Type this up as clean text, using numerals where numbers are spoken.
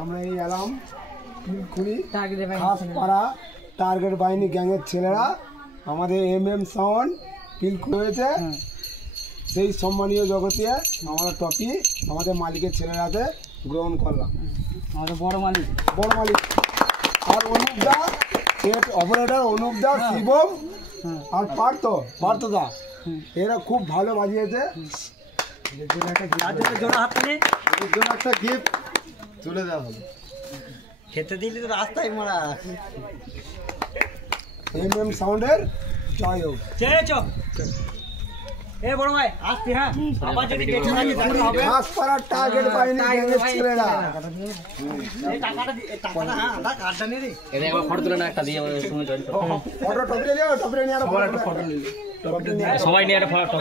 আমরা এই এলাম পিলখুলি খাসপাড়া টার্গেট বাহিনী গ্যাংয়ের ছেলেরা আমাদের MM সাউন্ড পিলখুলি হয়েছে, সেই সম্মানীয় জগতে আমরা ট্রফি আমাদের মালিকের ছেলেরাতে গ্রহণ করলাম। আমাদের বড় মালিক আর অনুপদা অপারেটর অনুপদা, শিবম আর পার্থদা এরা খুব ভালো বাজিয়েছে। একটা গিফট তুলে দেওয়া হবে, খেতে দিলে তো রাস্তায় মারা। MM সাউন্ডের জয় হোক। এ বড় ভাই আসছি, হ্যাঁ আবার যদি কেটে থাকে তাহলে হবে। খাসপাড়ার টার্গেট বাহিনী গ্যাংয়ের ছেলেরা এই টাকাটা হ্যাঁ আধা কার্ডটা নিয়ে রে। এটা একবার ফটো তুলে না একটা দিয়ে সঙ্গে জয়েন করো। ফটো টপরে নিয়ে আর ফটো নিয়ে সবাই নিয়ে একটা ফটো